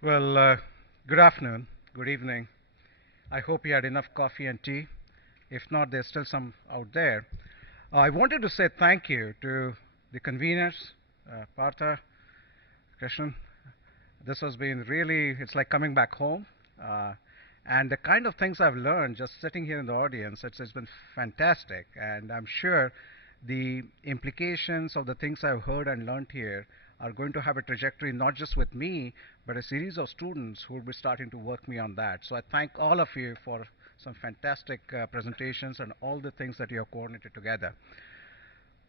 Well, good afternoon, good evening. I hope you had enough coffee and tea. If not, there's still some out there. I wanted to say thank you to the conveners, Partha, Krishnan. This has been really, it's like coming back home. Uh, and the kind of things I've learned just sitting here in the audience, it's been fantastic. And I'm sure the implications of the things I've heard and learned here are going to have a trajectory not just with me, but a series of students who will be starting to work me on that. So I thank all of you for some fantastic presentations and all the things that you have coordinated together.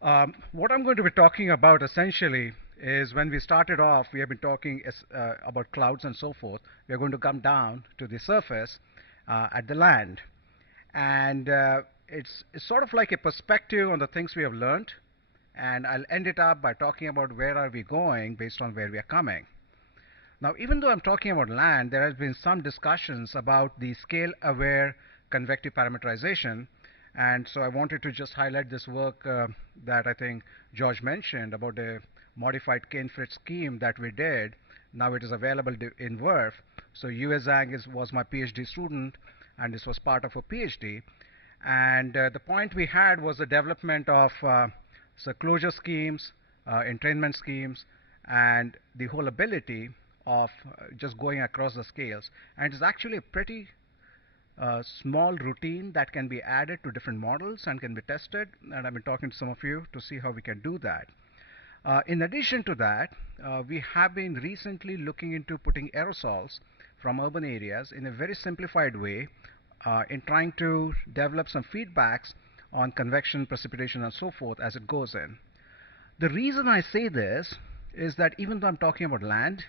What I'm going to be talking about essentially is when we started off, we have been talking about clouds and so forth. We are going to come down to the surface at the land. And it's sort of like a perspective on the things we have learned. And I'll end it up by talking about where are we going based on where we are coming. Now, even though I'm talking about land, there has been some discussions about the scale-aware convective parameterization. And so I wanted to just highlight this work that I think George mentioned about the modified Kane-Fritz scheme that we did. Now it is available in WRF. So U.S. Zhang was my PhD student, and this was part of a PhD. And the point we had was the development of closure schemes, entrainment schemes, and the whole ability of just going across the scales. And it's actually a pretty small routine that can be added to different models and can be tested. And I've been talking to some of you to see how we can do that. In addition to that, we have been recently looking into putting aerosols from urban areas in a very simplified way in trying to develop some feedbacks on convection, precipitation, and so forth as it goes in. The reason I say this is that even though I'm talking about land,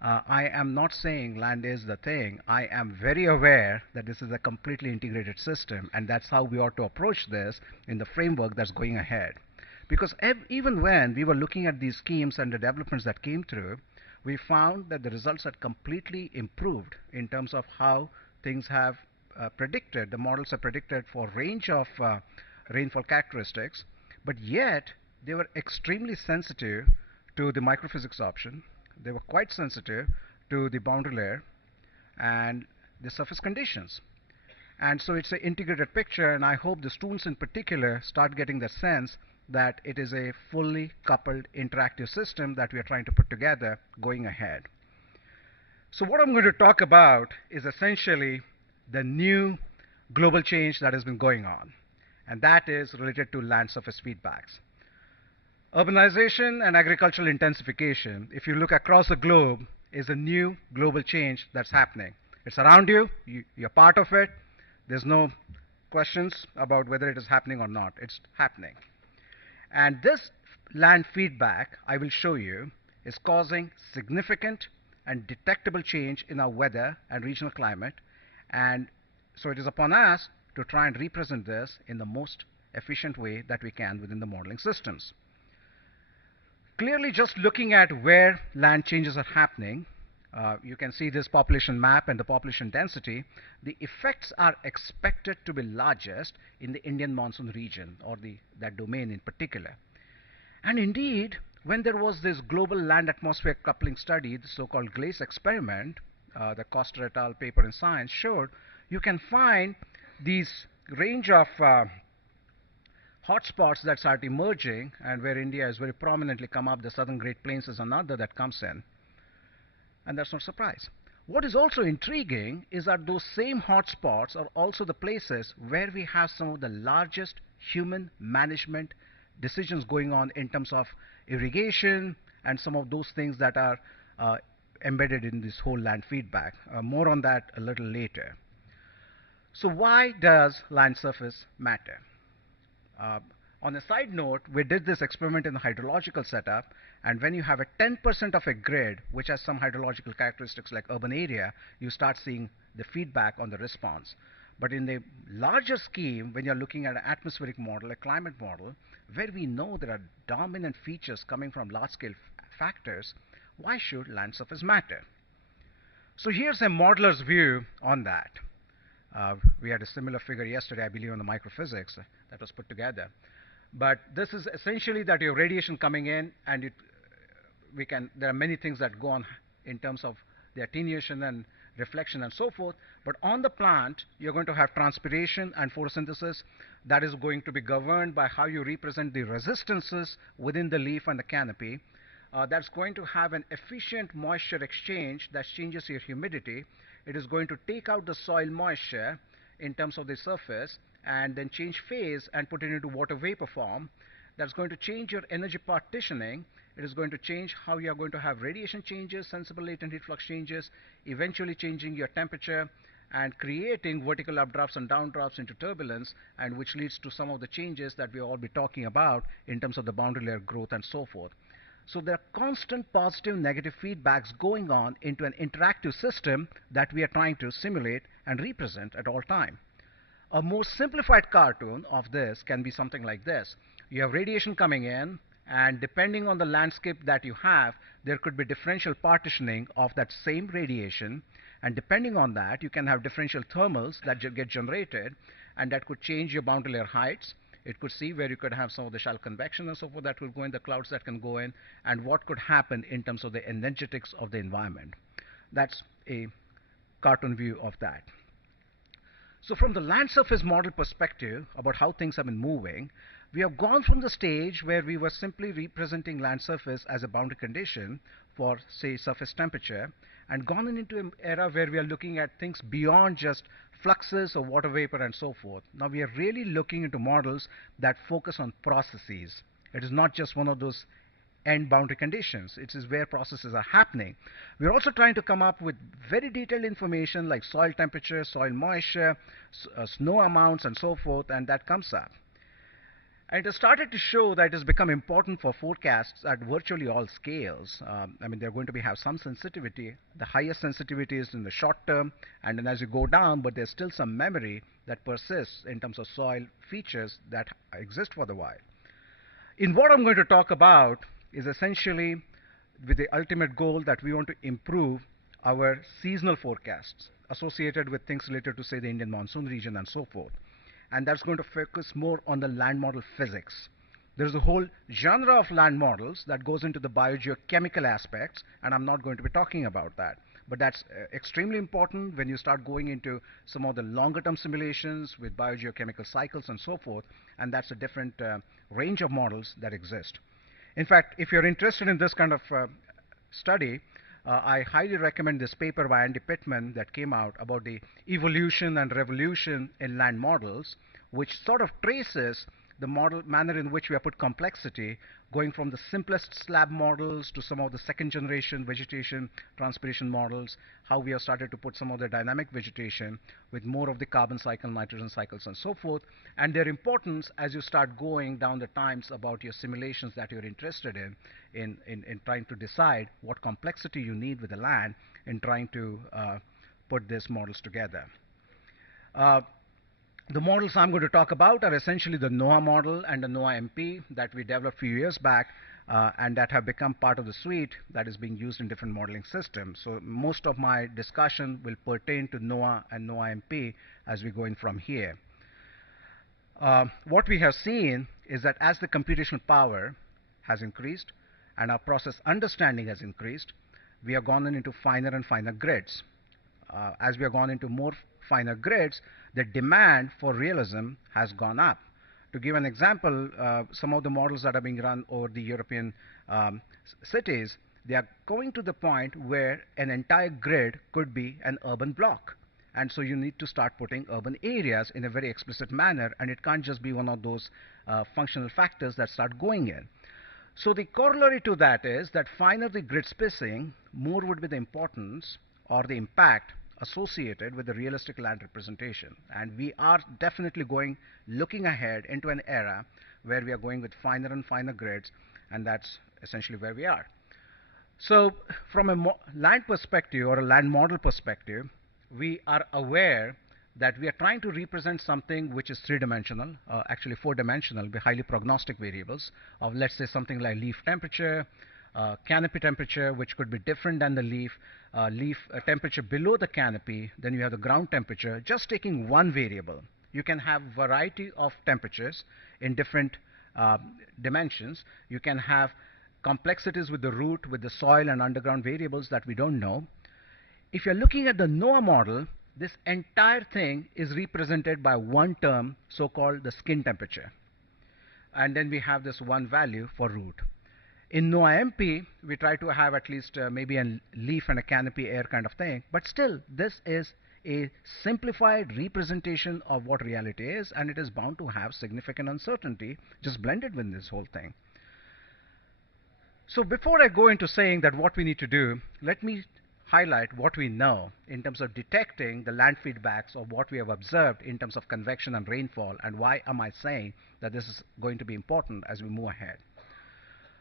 I am not saying land is the thing. I am very aware that this is a completely integrated system, and that's how we ought to approach this in the framework that's going ahead. Because even when we were looking at these schemes and the developments that came through, we found that the results had completely improved in terms of how things have predicted. The models are predicted for range of rainfall characteristics, but yet they were extremely sensitive to the microphysics option. They were quite sensitive to the boundary layer and the surface conditions. And so it's an integrated picture, and I hope the students in particular start getting the sense that it is a fully coupled interactive system that we are trying to put together going ahead. So what I'm going to talk about is essentially the new global change that has been going on, and that is related to land surface feedbacks. Urbanization and agricultural intensification, if you look across the globe, is a new global change that's happening. It's around you, you're part of it. There's no questions about whether it is happening or not. It's happening. And this land feedback, I will show you, is causing significant and detectable change in our weather and regional climate. And so it is upon us to try and represent this in the most efficient way that we can within the modeling systems. Clearly, just looking at where land changes are happening, you can see this population map and the population density. The effects are expected to be largest in the Indian monsoon region, or that domain in particular. And indeed, when there was this global land atmosphere coupling study, the so-called GLACE experiment, the Coster et al. Paper in Science showed, you can find these range of hotspots that start emerging, and where India has very prominently come up. The southern Great Plains is another that comes in. And that's no surprise. What is also intriguing is that those same hotspots are also the places where we have some of the largest human management decisions going on in terms of irrigation and some of those things that are embedded in this whole land feedback. More on that a little later. So why does land surface matter? On a side note, we did this experiment in the hydrological setup, and when you have a 10% of a grid which has some hydrological characteristics like urban area, you start seeing the feedback on the response. But in the larger scheme, when you're looking at an atmospheric model, a climate model, where we know there are dominant features coming from large-scale factors, why should land surface matter? So here's a modeler's view on that. We had a similar figure yesterday, I believe, on the microphysics that was put together. But this is essentially that you have radiation coming in, and there are many things that go on in terms of the attenuation and reflection and so forth. But on the plant, you're going to have transpiration and photosynthesis that is going to be governed by how you represent the resistances within the leaf and the canopy. That's going to have an efficient moisture exchange that changes your humidity. It is going to take out the soil moisture in terms of the surface and then change phase and put it into water vapor form. That's going to change your energy partitioning. It is going to change how you are going to have radiation changes, sensible latent heat flux changes, eventually changing your temperature and creating vertical updrafts and downdrafts into turbulence, and which leads to some of the changes that we will all be talking about in terms of the boundary layer growth and so forth. So there are constant positive and negative feedbacks going on into an interactive system that we are trying to simulate and represent at all time. A more simplified cartoon of this can be something like this. You have radiation coming in, and depending on the landscape that you have, there could be differential partitioning of that same radiation, and depending on that, you can have differential thermals that get generated, and that could change your boundary layer heights. It could see where you could have some of the shallow convection and so forth that will go in, the clouds that can go in, and what could happen in terms of the energetics of the environment. That's a cartoon view of that. So from the land surface model perspective about how things have been moving, we have gone from the stage where we were simply representing land surface as a boundary condition for, say, surface temperature, and gone into an era where we are looking at things beyond just fluxes or water vapor and so forth. Now we are really looking into models that focus on processes. It is not just one of those end boundary conditions. It is where processes are happening. We're also trying to come up with very detailed information like soil temperature, soil moisture, snow amounts and so forth, and that comes up. And it has started to show that it has become important for forecasts at virtually all scales. I mean, they're going to have some sensitivity. The highest sensitivity is in the short term, and then as you go down, but there's still some memory that persists in terms of soil features that exist for the while. In what I'm going to talk about is essentially with the ultimate goal that we want to improve our seasonal forecasts associated with things related to, say, the Indian monsoon region and so forth. And that's going to focus more on the land model physics. There's a whole genre of land models that goes into the biogeochemical aspects, and I'm not going to be talking about that. But that's extremely important when you start going into some of the longer term simulations with biogeochemical cycles and so forth, and that's a different range of models that exist. In fact, if you're interested in this kind of study, I highly recommend this paper by Andy Pittman that came out about the evolution and revolution in land models, which sort of traces the manner in which we have put complexity, going from the simplest SLAB models to some of the second generation vegetation transpiration models, how we have started to put some of the dynamic vegetation with more of the carbon cycle, nitrogen cycles and so forth, and their importance as you start going down the times about your simulations that you're interested in trying to decide what complexity you need with the land in trying to put these models together. The models I'm going to talk about are essentially the Noah model and the Noah MP that we developed a few years back and that have become part of the suite that is being used in different modeling systems. So most of my discussion will pertain to Noah and Noah MP as we go in from here. What we have seen is that as the computational power has increased and our process understanding has increased, we have gone into finer and finer grids. As we have gone into more finer grids, the demand for realism has gone up. To give an example, some of the models that are being run over the European cities, they are going to the point where an entire grid could be an urban block. And so you need to start putting urban areas in a very explicit manner, and it can't just be one of those functional factors that start going in. So the corollary to that is that finer the grid spacing, more would be the importance or the impact associated with the realistic land representation. And we are definitely looking ahead into an era where we are going with finer and finer grids, and that's essentially where we are. So from a land perspective or a land model perspective, we are aware that we are trying to represent something which is three-dimensional, actually four-dimensional, with highly prognostic variables of, let's say, something like leaf temperature, canopy temperature, which could be different than the leaf temperature below the canopy, then you have the ground temperature. Just taking one variable, you can have variety of temperatures in different dimensions. You can have complexities with the root, with the soil and underground variables that we don't know. if you're looking at the Noah model, this entire thing is represented by one term, so-called the skin temperature. And then we have this one value for root. In Noah MP, we try to have at least maybe a leaf and a canopy air kind of thing, but still, this is a simplified representation of what reality is, and it is bound to have significant uncertainty just blended with this whole thing. So before I go into saying that what we need to do, let me highlight what we know in terms of detecting the land feedbacks of what we have observed in terms of convection and rainfall, and why am I saying that this is going to be important as we move ahead.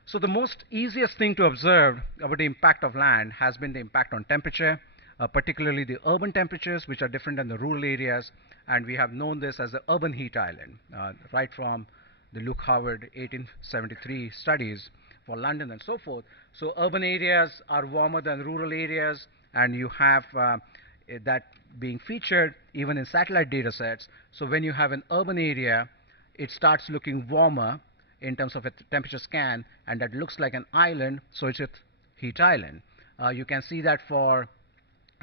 So the most easiest thing to observe about the impact of land has been the impact on temperature, particularly the urban temperatures, which are different than the rural areas, and we have known this as the urban heat island, right from the Luke Howard 1873 studies for London and so forth. So urban areas are warmer than rural areas, and you have that being featured even in satellite data sets. So when you have an urban area, it starts looking warmer in terms of a temperature scan, and that looks like an island, so it's a heat island. You can see that for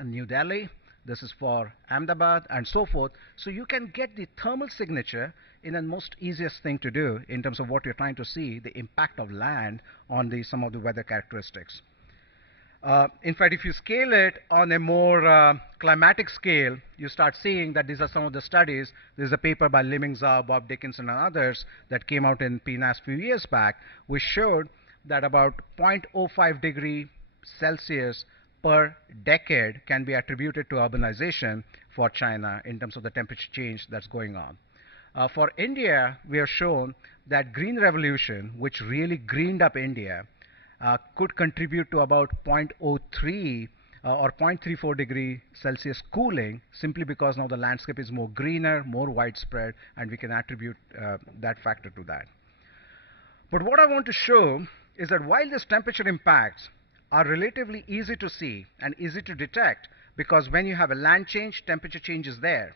New Delhi, this is for Ahmedabad, and so forth. So you can get the thermal signature in the most easiest thing to do in terms of what you're trying to see, the impact of land on some of the weather characteristics. In fact, if you scale it on a more climatic scale, you start seeing that these are some of the studies. There's a paper by Liming Zhao, Bob Dickinson, and others that came out in PNAS a few years back, which showed that about 0.05 degree Celsius per decade can be attributed to urbanization for China in terms of the temperature change that's going on. For India, we have shown that green revolution, which really greened up India, could contribute to about 0.03 or 0.34 degree Celsius cooling, simply because now the landscape is more greener, more widespread, and we can attribute that factor to that. But what I want to show is that while these temperature impacts are relatively easy to see and easy to detect, because when you have a land change, temperature change is there.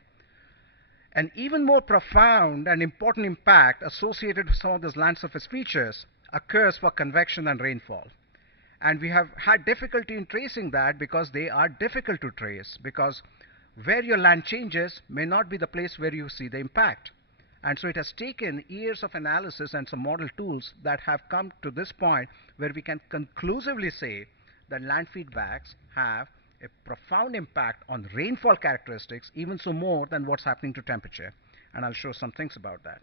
An even more profound and important impact associated with some of those land surface features occurs for convection and rainfall. And we have had difficulty in tracing that because they are difficult to trace, because where your land changes may not be the place where you see the impact. And so it has taken years of analysis and some model tools that have come to this point where we can conclusively say that land feedbacks have a profound impact on rainfall characteristics, even so more than what's happening to temperature. And I'll show some things about that.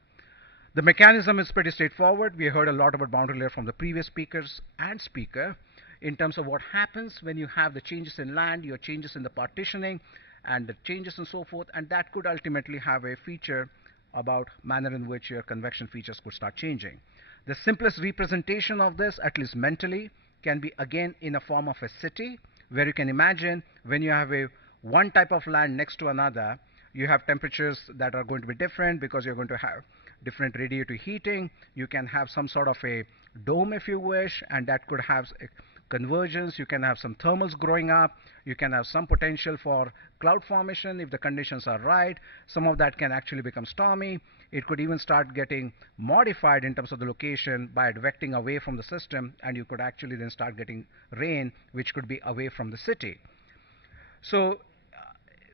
The mechanism is pretty straightforward. We heard a lot about boundary layer from the previous speakers and speaker in terms of what happens when you have the changes in land, your changes in the partitioning, and the changes and so forth, and that could ultimately have a feature about manner in which your convection features could start changing. The simplest representation of this, at least mentally, can be again in a form of a city, where you can imagine when you have one type of land next to another, you have temperatures that are going to be different because you're going to have different radiative heating. You can have some sort of a dome if you wish, and that could have a convergence. You can have some thermals growing up. You can have some potential for cloud formation if the conditions are right. Some of that can actually become stormy. It could even start getting modified in terms of the location by advecting away from the system, and you could actually then start getting rain, which could be away from the city. So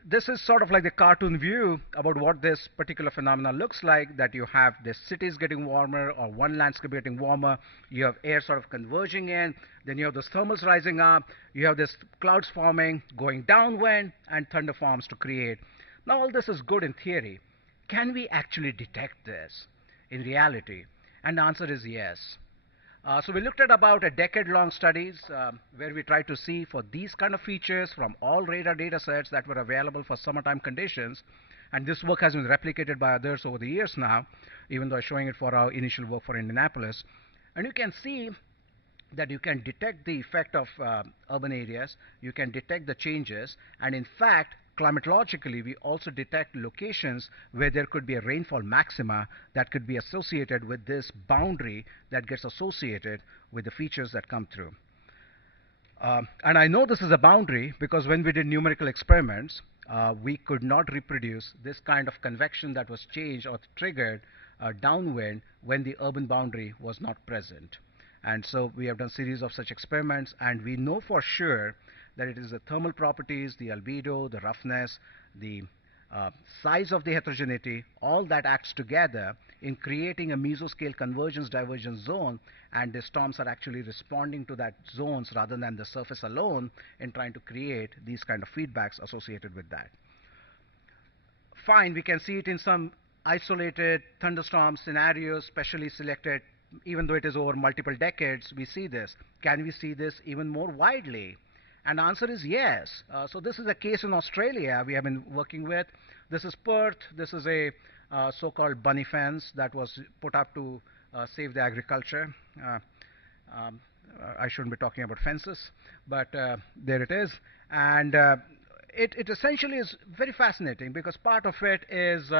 this is sort of like the cartoon view about what this particular phenomena looks like, that you have the cities getting warmer or one landscape getting warmer, you have air sort of converging in, then you have those thermals rising up, you have this clouds forming, going downwind, and thunder forms to create. Now all this is good in theory. Can we actually detect this in reality? And the answer is yes. So we looked at about a decade-long studies where we tried to see for these kind of features from all radar data sets that were available for summertime conditions. And this work has been replicated by others over the years now, even though I'm showing it for our initial work for Indianapolis. And you can see that you can detect the effect of urban areas, you can detect the changes, and in fact, climatologically, we also detect locations where there could be a rainfall maxima that could be associated with this boundary that gets associated with the features that come through. And I know this is a boundary because when we did numerical experiments, we could not reproduce this kind of convection that was changed or triggered downwind when the urban boundary was not present. And so we have done a series of such experiments, and we know for sure that it is the thermal properties, the albedo, the roughness, the size of the heterogeneity, all that acts together in creating a mesoscale convergence divergence zone, and the storms are actually responding to that zones rather than the surface alone in trying to create these kind of feedbacks associated with that. Fine, we can see it in some isolated thunderstorm scenarios, specially selected, even though it is over multiple decades, we see this. Can we see this even more widely? And the answer is yes. So this is a case in Australia we have been working with. This is Perth. This is a so-called bunny fence that was put up to save the agriculture. I shouldn't be talking about fences, but there it is. And it essentially is very fascinating because part of it is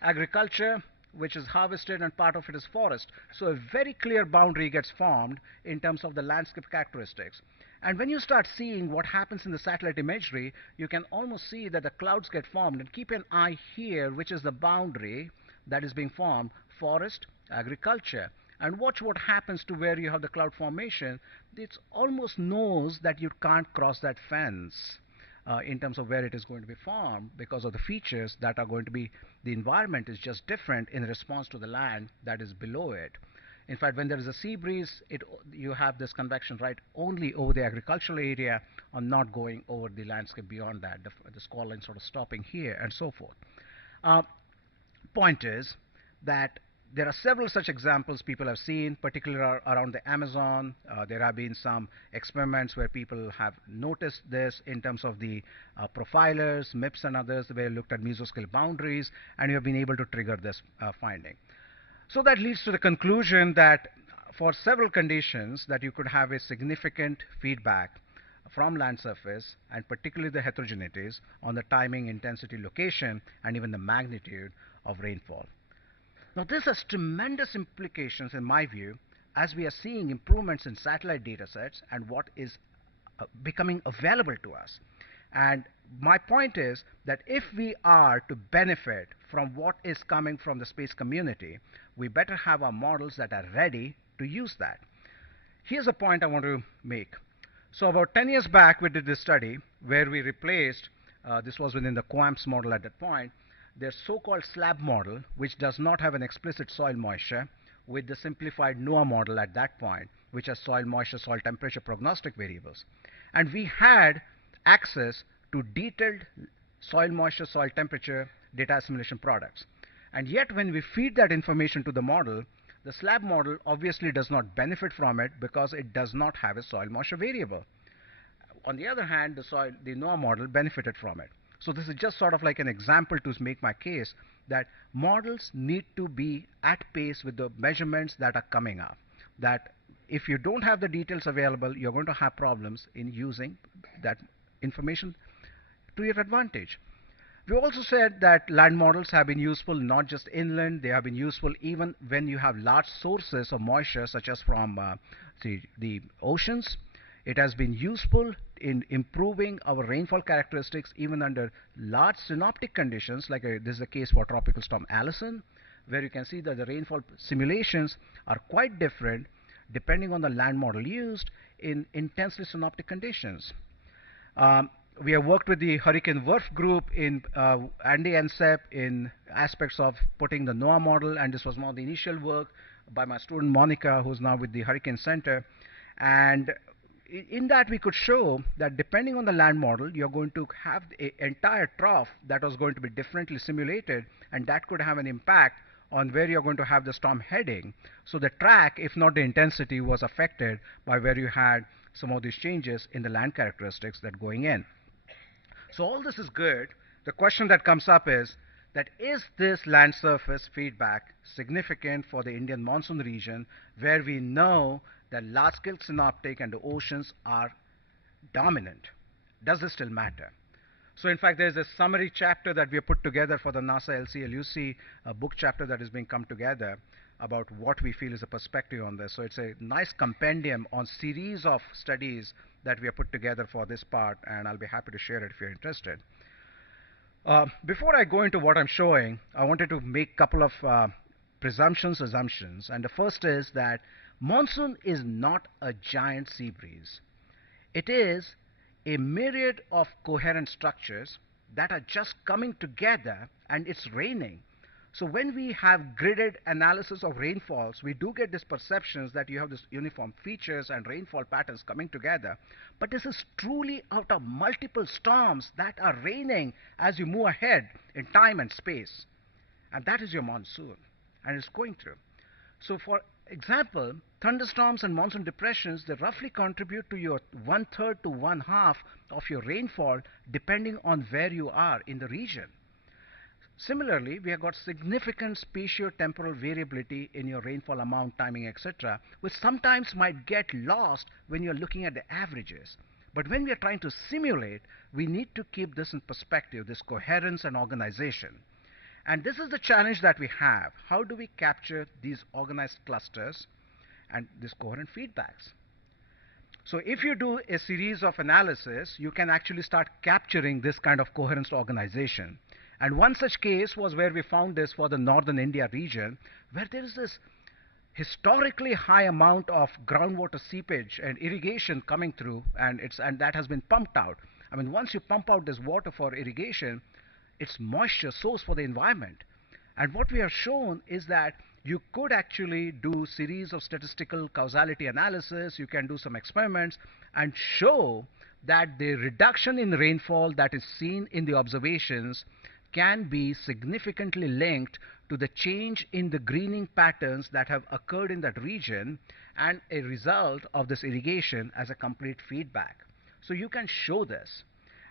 agriculture, which is harvested, and part of it is forest. So a very clear boundary gets formed in terms of the landscape characteristics. And when you start seeing what happens in the satellite imagery, you can almost see that the clouds get formed. And keep an eye here, which is the boundary that is being formed, forest, agriculture. And watch what happens to where you have the cloud formation. It almost knows that you can't cross that fence in terms of where it is going to be formed because of the features that are going to be, the environment is just different in response to the land that is below it. In fact, when there is a sea breeze, you have this convection right only over the agricultural area and not going over the landscape beyond that, the squall line sort of stopping here and so forth. Point is that there are several such examples people have seen, particularly around the Amazon. There have been some experiments where people have noticed this in terms of the profilers, MIPS and others, where they looked at mesoscale boundaries, and you have been able to trigger this finding. So that leads to the conclusion that for several conditions that you could have a significant feedback from land surface, and particularly the heterogeneities on the timing, intensity, location, and even the magnitude of rainfall. Now this has tremendous implications in my view as we are seeing improvements in satellite data sets and what is becoming available to us. And my point is that if we are to benefit from what is coming from the space community, we better have our models that are ready to use that. Here's a point I want to make. So about 10 years back, we did this study where we replaced, this was within the QAMPS model at that point, their so-called SLAB model, which does not have an explicit soil moisture, with the simplified Noah model at that point, which has soil moisture, soil temperature prognostic variables. And we had access to detailed soil moisture, soil temperature data assimilation products. And yet when we feed that information to the model, the SLAB model obviously does not benefit from it because it does not have a soil moisture variable. On the other hand, the Noah model benefited from it. So this is just sort of like an example to make my case that models need to be at pace with the measurements that are coming up. That if you don't have the details available, you're going to have problems in using that information to your advantage. We also said that land models have been useful not just inland, they have been useful even when you have large sources of moisture such as from the oceans. It has been useful in improving our rainfall characteristics even under large synoptic conditions, like this is the case for Tropical Storm Allison, where you can see that the rainfall simulations are quite different depending on the land model used in intensely synoptic conditions. We have worked with the Hurricane WRF group in Andy NCEP in aspects of putting the NOAA model, and this was more the initial work by my student Monica, who's now with the Hurricane Center. And in that we could show that depending on the land model, you're going to have an entire trough that was going to be differently simulated, and that could have an impact on where you're going to have the storm heading. So the track, if not the intensity, was affected by where you had some of these changes in the land characteristics that going in. So all this is good. The question that comes up is this land surface feedback significant for the Indian monsoon region, where we know that large-scale synoptic and the oceans are dominant? Does this still matter? So in fact, there's a summary chapter that we have put together for the NASA LCLUC book chapter that is being come together about what we feel is a perspective on this. So it's a nice compendium on series of studies that we have put together for this part, and I'll be happy to share it if you're interested. Before I go into what I'm showing, I wanted to make a couple of assumptions, and the first is that monsoon is not a giant sea breeze. It is a myriad of coherent structures that are just coming together, and it's raining. So when we have gridded analysis of rainfalls, we do get these perceptions that you have this uniform features and rainfall patterns coming together. But this is truly out of multiple storms that are raining as you move ahead in time and space. And that is your monsoon, and it's going through. So for example, thunderstorms and monsoon depressions, they roughly contribute to your 1/3 to 1/2 of your rainfall depending on where you are in the region. Similarly, we have got significant spatio-temporal variability in your rainfall amount, timing, etc., which sometimes might get lost when you're looking at the averages. But when we are trying to simulate, we need to keep this in perspective, this coherence and organization. And this is the challenge that we have. How do we capture these organized clusters and these coherent feedbacks? So if you do a series of analysis, you can actually start capturing this kind of coherence organization. And one such case was where we found this for the northern India region, where there is this historically high amount of groundwater seepage and irrigation coming through, and that has been pumped out. I mean, once you pump out this water for irrigation, it's moisture source for the environment. And what we have shown is that you could actually do series of statistical causality analysis, you can do some experiments and show that the reduction in rainfall that is seen in the observations can be significantly linked to the change in the greening patterns that have occurred in that region and a result of this irrigation as a complete feedback. So you can show this.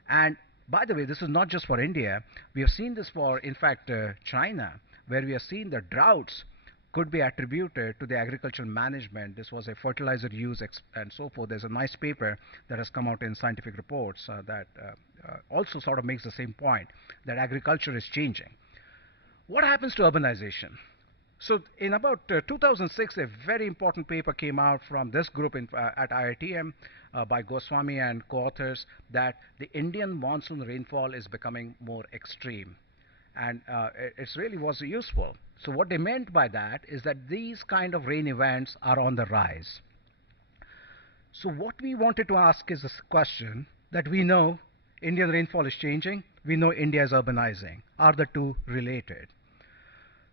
And by the way, this is not just for India. We have seen this for, in fact, China, where we have seen the droughts could be attributed to the agricultural management. This was a fertilizer use and so forth. There's a nice paper that has come out in scientific reports that also sort of makes the same point, that agriculture is changing. What happens to urbanization? So in about 2006, a very important paper came out from this group at IITM by Goswami and co-authors, that the Indian monsoon rainfall is becoming more extreme. And it really was useful. So what they meant by that is that these kind of rain events are on the rise. So what we wanted to ask is this question, that we know Indian rainfall is changing, we know India is urbanizing. Are the two related?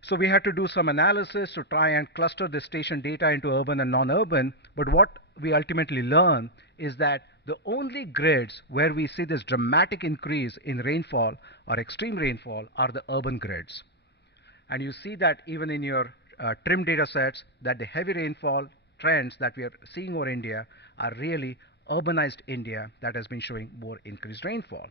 So we had to do some analysis to try and cluster the station data into urban and non-urban, but what we ultimately learn is that the only grids where we see this dramatic increase in rainfall or extreme rainfall are the urban grids. And you see that even in your TRIM data sets, that the heavy rainfall trends that we are seeing over India are really urbanized India that has been showing more increased rainfall.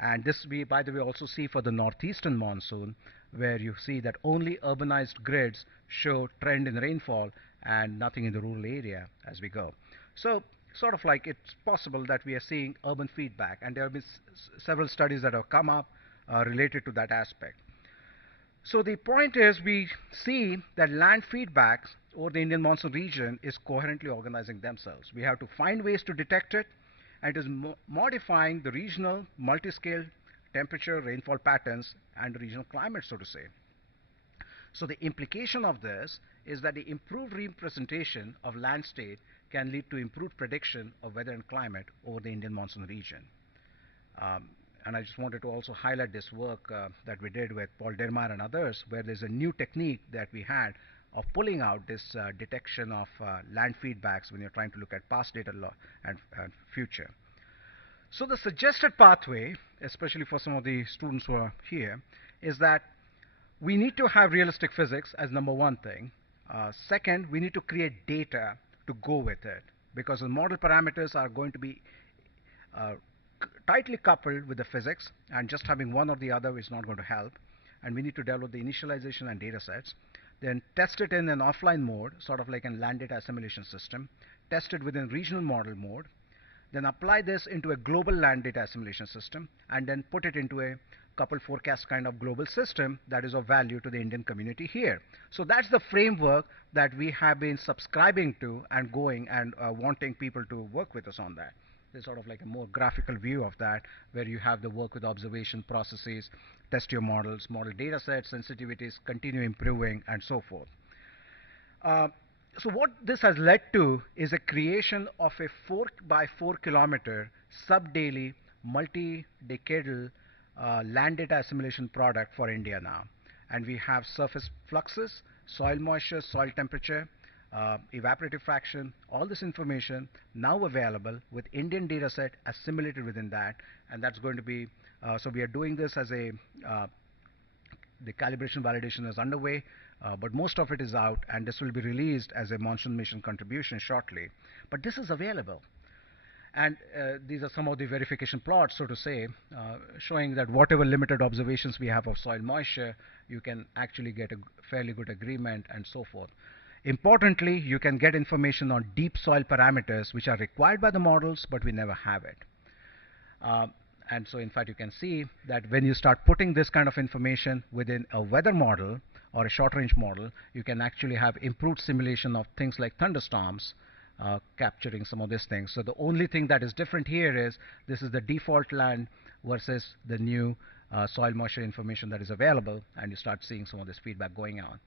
And this we, by the way, also see for the northeastern monsoon, where you see that only urbanized grids show trend in rainfall and nothing in the rural area as we go. So sort of like it's possible that we are seeing urban feedback, and there have been several studies that have come up related to that aspect. So the point is, we see that land feedbacks over the Indian monsoon region is coherently organizing themselves. We have to find ways to detect it, and it is modifying the regional multi-scale temperature, rainfall patterns, and regional climate, so to say. So the implication of this is that the improved representation of land state can lead to improved prediction of weather and climate over the Indian monsoon region. And I just wanted to also highlight this work that we did with Paul Dermar and others, where there's a new technique that we had of pulling out this detection of land feedbacks when you're trying to look at past data and future. So the suggested pathway, especially for some of the students who are here, is that we need to have realistic physics as number one thing. Second, we need to create data to go with it, because the model parameters are going to be tightly coupled with the physics, and just having one or the other is not going to help. And we need to develop the initialization and data sets, then test it in an offline mode, sort of like a land data assimilation system, test it within regional model mode, then apply this into a global land data assimilation system, and then put it into a coupled forecast kind of global system that is of value to the Indian community here. So that's the framework that we have been subscribing to and going and wanting people to work with us on that. There's sort of like a more graphical view of that, where you have the work with observation processes, test your models, model data sets, sensitivities, continue improving, and so forth. So what this has led to is a creation of a 4 by 4 kilometer sub-daily multi-decadal land data assimilation product for India now. And we have surface fluxes, soil moisture, soil temperature, evaporative fraction, all this information now available with Indian data set assimilated within that. And that's going to be, so we are doing this as a, the calibration validation is underway, but most of it is out, and this will be released as a monsoon mission contribution shortly. But this is available. And these are some of the verification plots, so to say, showing that whatever limited observations we have of soil moisture, you can actually get a fairly good agreement and so forth. Importantly, you can get information on deep soil parameters which are required by the models, but we never have it. And so, in fact, you can see that when you start putting this kind of information within a weather model or a short-range model, you can actually have improved simulation of things like thunderstorms, capturing some of these things. So the only thing that is different here is this is the default land versus the new soil moisture information that is available, and you start seeing some of this feedback going on.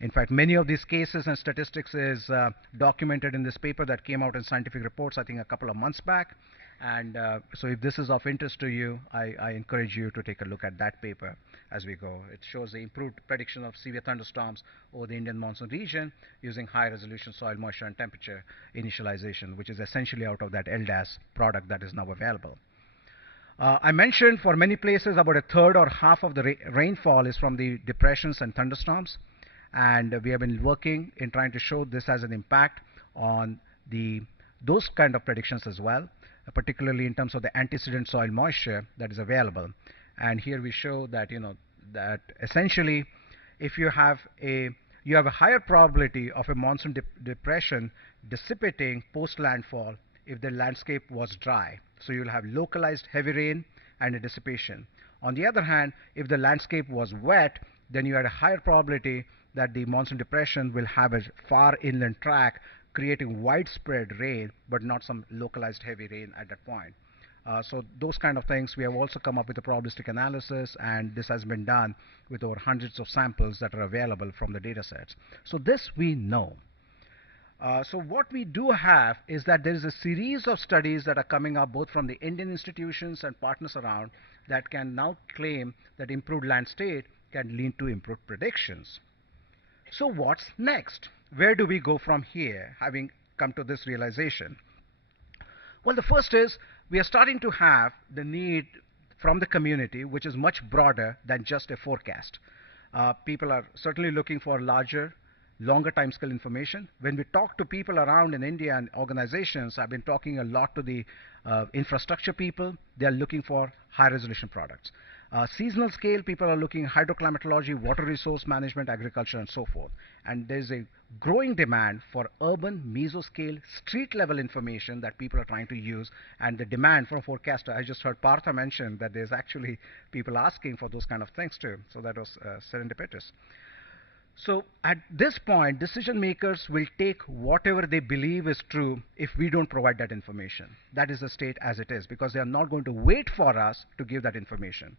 In fact, many of these cases and statistics is documented in this paper that came out in Scientific Reports, I think a couple of months back. And so if this is of interest to you, I encourage you to take a look at that paper as we go. It shows the improved prediction of severe thunderstorms over the Indian monsoon region using high resolution soil moisture and temperature initialization, which is essentially out of that LDAS product that is now available. I mentioned for many places about a third or half of the rainfall is from the depressions and thunderstorms. And we have been working in trying to show this has an impact on those kind of predictions as well, particularly in terms of the antecedent soil moisture that is available. And here we show that, that essentially if you have a higher probability of a monsoon depression dissipating post landfall if the landscape was dry. So you'll have localized heavy rain and a dissipation. On the other hand, if the landscape was wet, then you had a higher probability that the monsoon depression will have a far inland track, creating widespread rain, but not some localized heavy rain at that point. So those kind of things, we have also come up with a probabilistic analysis, and this has been done with over hundreds of samples that are available from the data sets. So this we know. So what we do have is that there is a series of studies that are coming up both from the Indian institutions and partners around that can now claim that improved land state can lead to improved predictions. So what's next? Where do we go from here, having come to this realization? Well, the first is we are starting to have the need from the community, which is much broader than just a forecast. People are certainly looking for larger, longer timescale information. When we talk to people around in India and organizations, I've been talking a lot to the infrastructure people. They are looking for high resolution products. Seasonal scale, people are looking at hydroclimatology, water resource management, agriculture, and so forth. And there's a growing demand for urban mesoscale street level information that people are trying to use, and the demand for a forecaster. I just heard Partha mention that there's actually people asking for those kind of things too. So that was serendipitous. So at this point, decision makers will take whatever they believe is true if we don't provide that information. That is the state as it is, because they are not going to wait for us to give that information.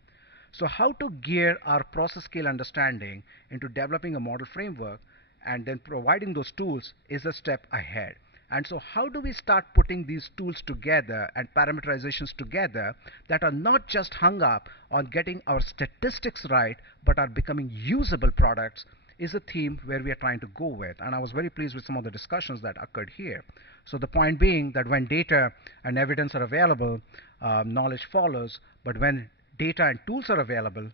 So how to gear our process scale understanding into developing a model framework and then providing those tools is a step ahead. And so how do we start putting these tools together and parameterizations together that are not just hung up on getting our statistics right, but are becoming usable products is a theme where we are trying to go with. And I was very pleased with some of the discussions that occurred here. So the point being that when data and evidence are available, knowledge follows, but when data and tools are available,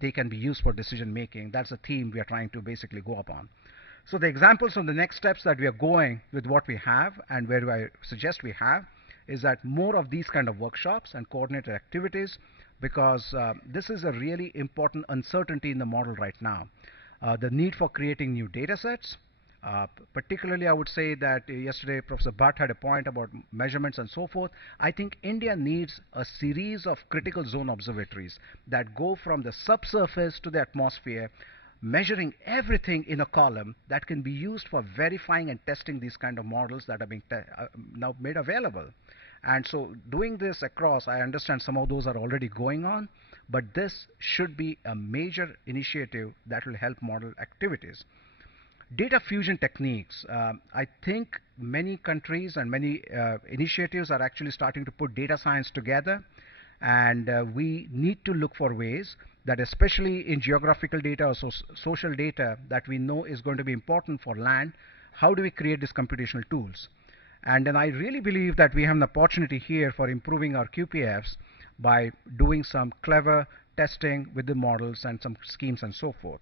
they can be used for decision making. That's a theme we are trying to basically go upon. So the examples of the next steps that we are going with what we have and where I suggest we have is that more of these kind of workshops and coordinated activities, because this is a really important uncertainty in the model right now. The need for creating new data sets. Particularly, I would say that yesterday Professor Bhatt had a point about measurements and so forth. I think India needs a series of critical zone observatories that go from the subsurface to the atmosphere, measuring everything in a column that can be used for verifying and testing these kind of models that are being now made available. And so doing this across, I understand some of those are already going on, but this should be a major initiative that will help model activities. Data fusion techniques. I think many countries and many initiatives are actually starting to put data science together, and we need to look for ways that, especially in geographical data or social data that we know is going to be important for land, how do we create these computational tools? And then I really believe that we have an opportunity here for improving our QPFs by doing some clever testing with the models and some schemes and so forth.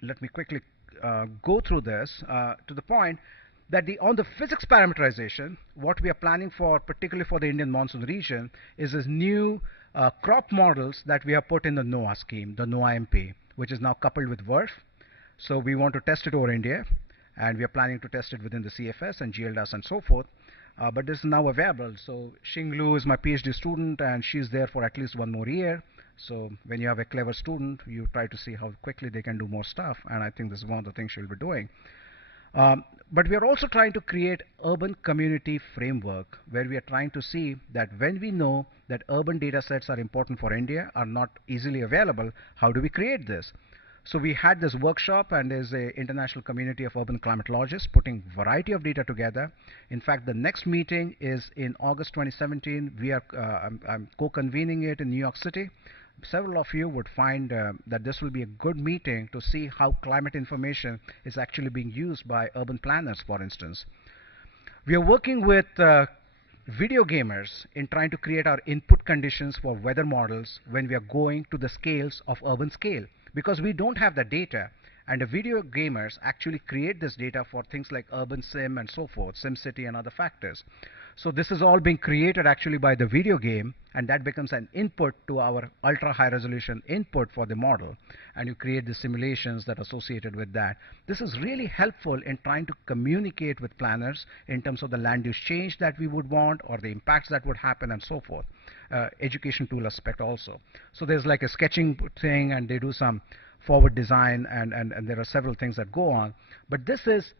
Let me quickly go through this to the point that on the physics parameterization, what we are planning for, particularly for the Indian monsoon region, is this new crop models that we have put in the Noah scheme, the Noah MP, which is now coupled with WRF. So we want to test it over India, and we are planning to test it within the CFS and GLDAS and so forth. But this is now available. So Xing Lu is my PhD student, and she's there for at least 1 more year. So when you have a clever student, you try to see how quickly they can do more stuff, and I think this is one of the things she'll be doing. But we are also trying to create urban community framework, where we are trying to see that when we know that urban data sets are important for India, are not easily available, how do we create this? So we had this workshop, and there's an international community of urban climatologists putting variety of data together. In fact, the next meeting is in August 2017. I'm co-convening it in New York City. Several of you would find that this will be a good meeting to see how climate information is actually being used by urban planners, for instance. We are working with video gamers in trying to create our input conditions for weather models when we are going to the scales of urban scale, because we don't have the data, and the video gamers actually create this data for things like urban sim and so forth, SimCity and other factors. So this is all being created actually by the video game, and that becomes an input to our ultra high resolution input for the model, and you create the simulations that are associated with that. This is really helpful in trying to communicate with planners in terms of the land use change that we would want, or the impacts that would happen and so forth. Education tool aspect also. So there's like a sketching thing, and they do some forward design, and there are several things that go on. But this is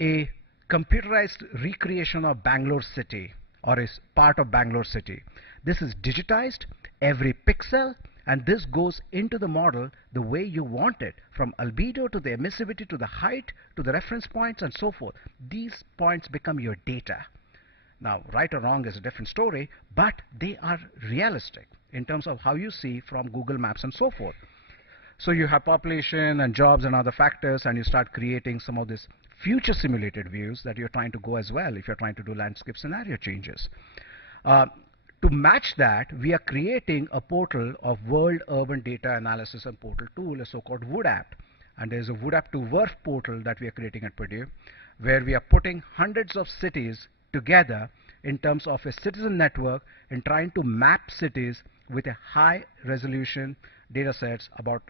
a computerized recreation of Bangalore city, or is part of Bangalore city. This is digitized, every pixel, and this goes into the model the way you want it, from albedo to the emissivity to the height to the reference points and so forth. These points become your data. Now, right or wrong is a different story, but they are realistic in terms of how you see from Google Maps and so forth. So you have population and jobs and other factors, and you start creating some of these future simulated views that you're trying to go as well if you're trying to do landscape scenario changes. To match that, we are creating a portal of World Urban Data Analysis and Portal Tool, a so-called WoodApp. And there's a WoodApp to WRF portal that we are creating at Purdue, where we are putting hundreds of cities together in terms of a citizen network and trying to map cities with a high resolution data sets about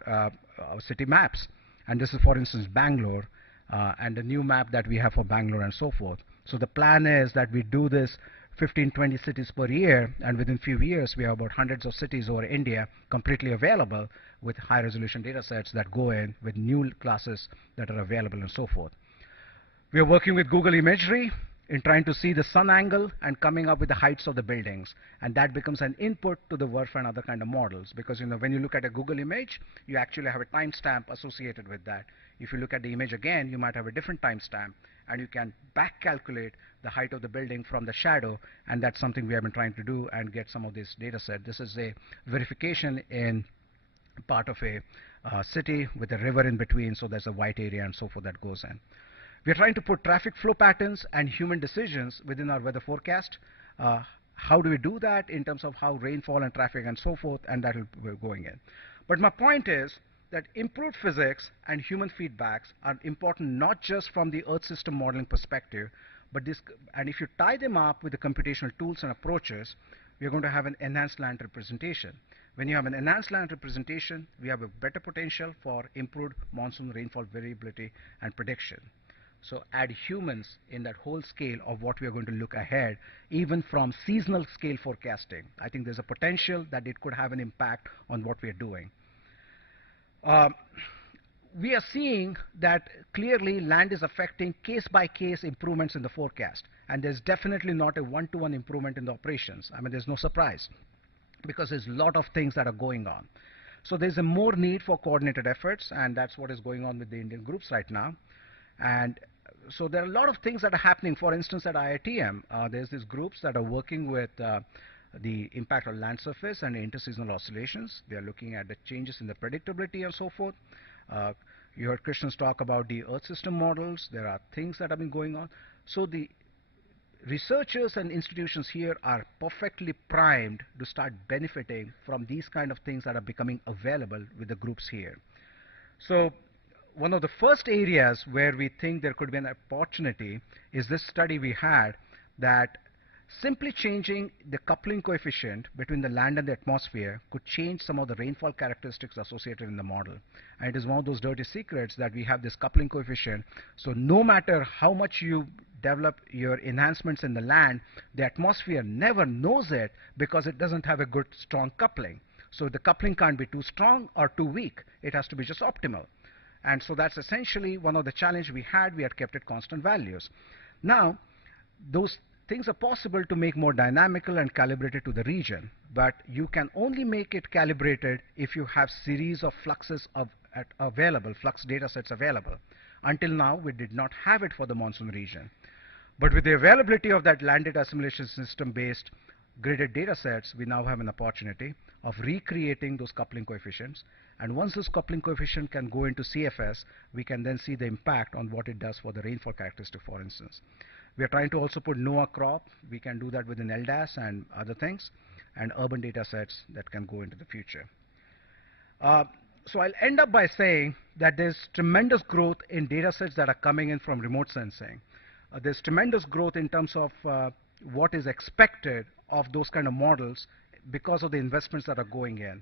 city maps. And this is, for instance, Bangalore, and the new map that we have for Bangalore and so forth. So the plan is that we do this 15, 20 cities per year, and within few years we have about hundreds of cities over India completely available with high resolution data sets that go in with new classes that are available and so forth. We are working with Google Imagery in trying to see the sun angle and coming up with the heights of the buildings, and that becomes an input to the WRF and other kind of models, because when you look at a Google image, you actually have a timestamp associated with that. If you look at the image again, you might have a different timestamp, and you can back calculate the height of the building from the shadow, and that's something we have been trying to do and get some of this data set. This is a verification in part of a city with a river in between, so there's a white area and so forth that goes in. We are trying to put traffic flow patterns and human decisions within our weather forecast. How do we do that in terms of how rainfall and traffic and so forth, and that will be going in. But my point is that improved physics and human feedbacks are important not just from the Earth system modeling perspective, but and if you tie them up with the computational tools and approaches, we are going to have an enhanced land representation. When you have an enhanced land representation, we have a better potential for improved monsoon rainfall variability and prediction. So add humans in that whole scale of what we are going to look ahead, even from seasonal scale forecasting. I think there's a potential that it could have an impact on what we are doing. We are seeing that clearly land is affecting case-by-case improvements in the forecast, and there's definitely not a one-to-one improvement in the operations. I mean, there's no surprise, because there's a lot of things that are going on. So there's a more need for coordinated efforts, and that's what is going on with the Indian groups right now. And so there are a lot of things that are happening. For instance, at IITM, there's these groups that are working with the impact on land surface and interseasonal oscillations. They are looking at the changes in the predictability and so forth. You heard Krishna's talk about the Earth system models. There are things that have been going on. So the researchers and institutions here are perfectly primed to start benefiting from these kind of things that are becoming available with the groups here. So one of the first areas where we think there could be an opportunity is this study we had, that simply changing the coupling coefficient between the land and the atmosphere could change some of the rainfall characteristics associated in the model. And it is one of those dirty secrets that we have this coupling coefficient. So no matter how much you develop your enhancements in the land, the atmosphere never knows it because it doesn't have a good strong coupling. So the coupling can't be too strong or too weak. It has to be just optimal. And so that's essentially one of the challenges we had. We had kept it constant values. Now, those things are possible to make more dynamical and calibrated to the region, but you can only make it calibrated if you have series of fluxes available, flux data sets available. Until now, we did not have it for the monsoon region. But with the availability of that land data assimilation system-based gridded data sets, we now have an opportunity of recreating those coupling coefficients. And once this coupling coefficient can go into CFS, we can then see the impact on what it does for the rainfall characteristic, for instance. We are trying to also put Noah crop. We can do that within LDAS and other things, and urban data sets that can go into the future. So I'll end up by saying that there's tremendous growth in data sets that are coming in from remote sensing. There's tremendous growth in terms of what is expected of those kind of models because of the investments that are going in.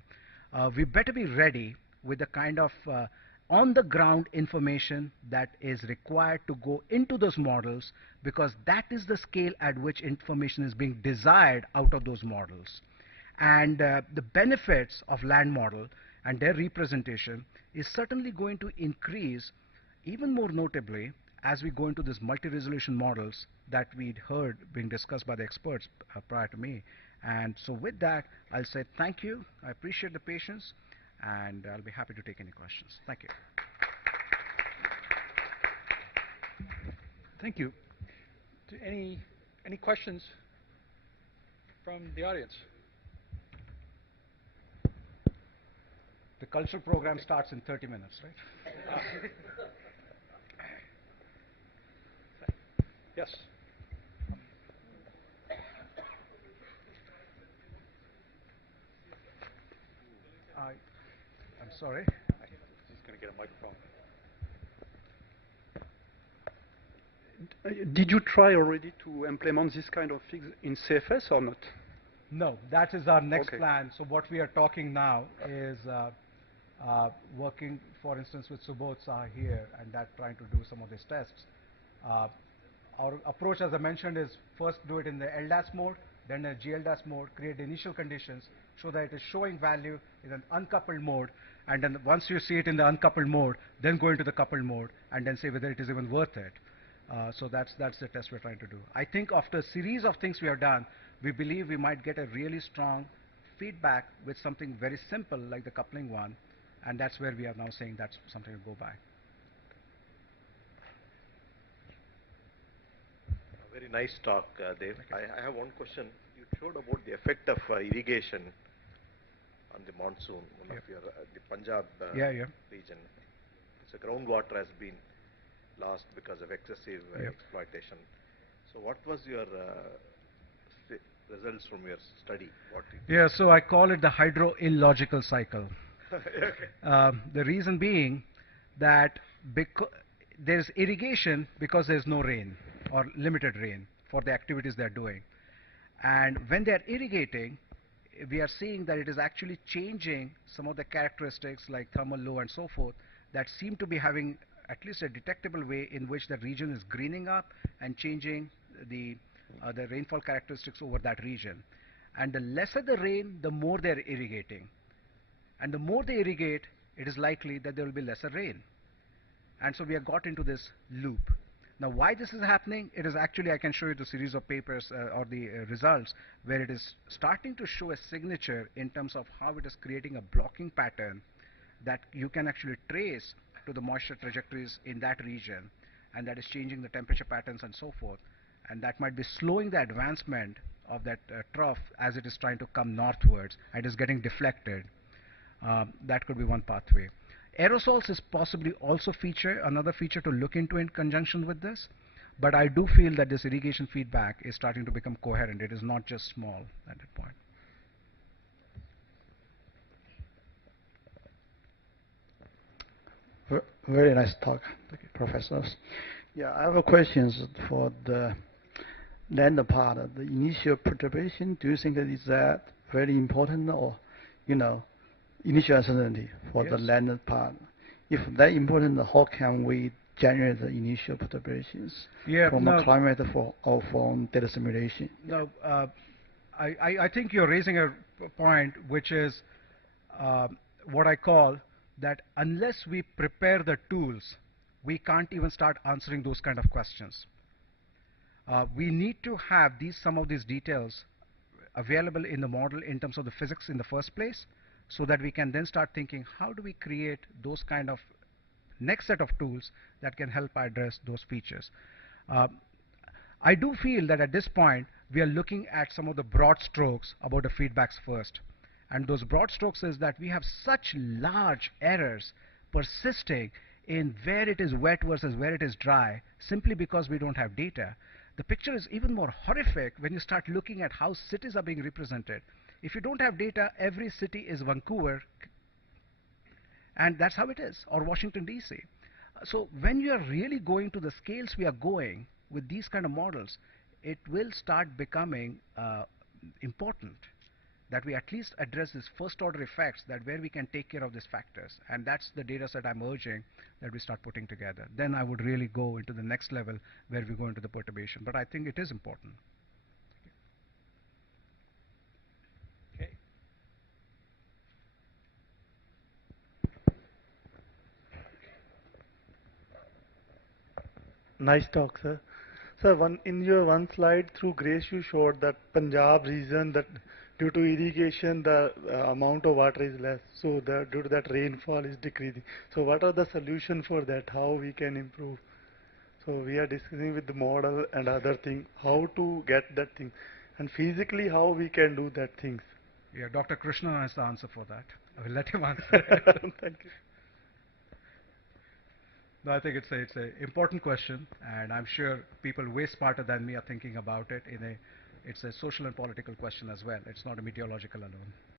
We better be ready with the kind of on-the-ground information that is required to go into those models, because that is the scale at which information is being desired out of those models. And the benefits of land model and their representation is certainly going to increase even more notably as we go into these multi-resolution models that we'd heard being discussed by the experts prior to me. And so with that, I'll say thank you. I appreciate the patience, and I'll be happy to take any questions. Thank you. Thank you. Any questions from the audience? The cultural program starts in 30 minutes, right? Yes. I'm sorry. He's going to get a microphone. Did you try already to implement this kind of things in CFS or not? No, that is our next plan. So what we are talking now is working, for instance, with Subodh Saha here, and that trying to do some of these tests. Our approach, as I mentioned, is first do it in the LDAS mode, then a GLDAS mode, create the initial conditions, show that it is showing value in an uncoupled mode, and then once you see it in the uncoupled mode, then go into the coupled mode, and then say whether it is even worth it. So that's the test we're trying to do. I think after a series of things we have done, we believe we might get a really strong feedback with something very simple like the coupling one, and that's where we are now saying that's something to go by. Very nice talk, Dave. I have one question. You showed about the effect of irrigation on the monsoon, one of your the Punjab region. So groundwater has been lost because of excessive exploitation. So what was your results from your study? So I call it the hydro-illogical cycle. The reason being that there's irrigation because there's no rain or limited rain for the activities they're doing. And when they're irrigating, we are seeing that it is actually changing some of the characteristics like thermal low and so forth that seem to be having at least a detectable way in which the region is greening up and changing the rainfall characteristics over that region. And the lesser the rain, the more they're irrigating. And the more they irrigate, it is likely that there will be lesser rain. And so we have got into this loop. Now, why this is happening, it is actually, I can show you the series of papers or the results where it is starting to show a signature in terms of how it is creating a blocking pattern that you can actually trace to the moisture trajectories in that region, and that is changing the temperature patterns and so forth, and that might be slowing the advancement of that trough as it is trying to come northwards and is getting deflected. That could be one pathway. Aerosols is possibly also another feature to look into in conjunction with this, but I do feel that this irrigation feedback is starting to become coherent. It is not just small at that point. Very nice talk, professors. Yeah, I have a questions for the land part. The initial perturbation, do you think that is that very important, or, initial uncertainty for the land part? If that important, how can we generate the initial perturbations from a climate or from data simulation? No, I think you're raising a point which is what I call that unless we prepare the tools, we can't even start answering those kind of questions. We need to have some of these details available in the model in terms of the physics in the first place, so that we can then start thinking, how do we create those kind of next set of tools that can help address those features. I do feel that at this point, we are looking at some of the broad strokes about the feedbacks first. And those broad strokes is that we have such large errors persisting in where it is wet versus where it is dry, simply because we don't have data. The picture is even more horrific when you start looking at how cities are being represented. If you don't have data, every city is Vancouver, and that's how it is, or Washington, D.C. So when you are really going to the scales we are going with these kind of models, it will start becoming important that we at least address this first order effects, that where we can take care of these factors. And that's the data set I'm urging that we start putting together. Then I would really go into the next level where we go into the perturbation. But I think it is important. Okay. Nice talk, sir. Sir, in your one slide through Grace, you showed that Punjab region, that due to irrigation, the amount of water is less. So due to that, rainfall is decreasing. So what are the solution for that? How we can improve? So we are discussing with the model and other thing, how to get that thing, and physically how we can do that things. Yeah, Dr. Krishna has the answer for that. I will let him answer. Thank you. No, I think it's an important question, and I'm sure people way smarter than me are thinking about it. It's a social and political question as well. It's not a meteorological alone.